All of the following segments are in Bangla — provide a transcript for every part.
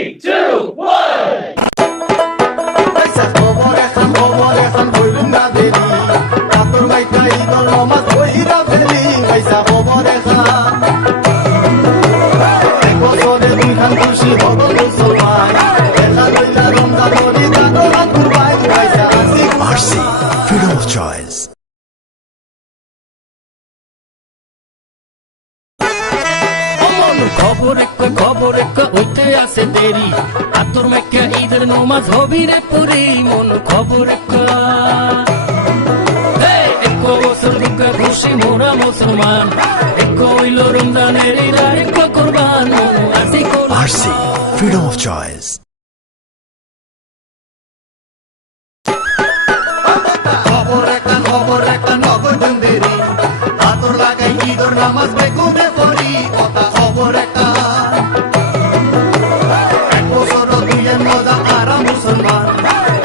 2, 1. RC, freedom of choice. খবর হইতে আছে দেরি আতর মেকা ঈদের নমাজ হবি রে পুরি মন খবর এক বছর দুঃখ খুশি মোরা মুসলমান এক হইল রমজানের ঈদ আর এক কুরবান মন আসি RC, freedom of choice. খবর একটা নগদ দেরি আতর লাগাই ঈদের নামাজ বেকুবে পড়ি কথা খবর একটা এক বছর দুইয়ের মজা আরা মুসলমান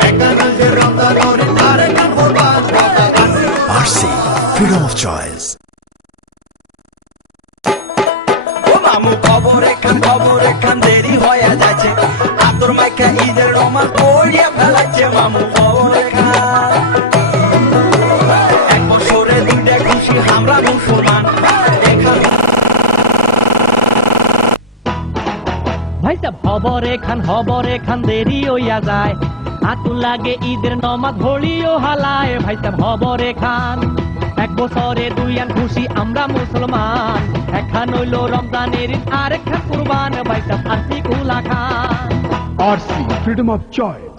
একানল যে রমজান ওরে আরে কান কুরবান কথা RC, freedom of choice. ও মামু খবর এখান দেরি হয়ে যাচ্ছে আতর মাইকা ঈদের রমাজ পড়িয়া ফেলাচ্ছে মামু খবর এখান এক বছরে দুইটা খুশি আমরা মুসলমান ভাই সাহেব খবর এখান দেরি হইয়া যায় আতুল লাগে ঈদের নমাজ ভরিও হালায় ভাই সাহেব খবর এখান এক বছরে দুইয়ান খুশি আমরা মুসলমান একখান হইল রমজানের ঈদ আর একখান কুরবান ভাই সাহেব আসি কুলা খান RC, freedom of choice.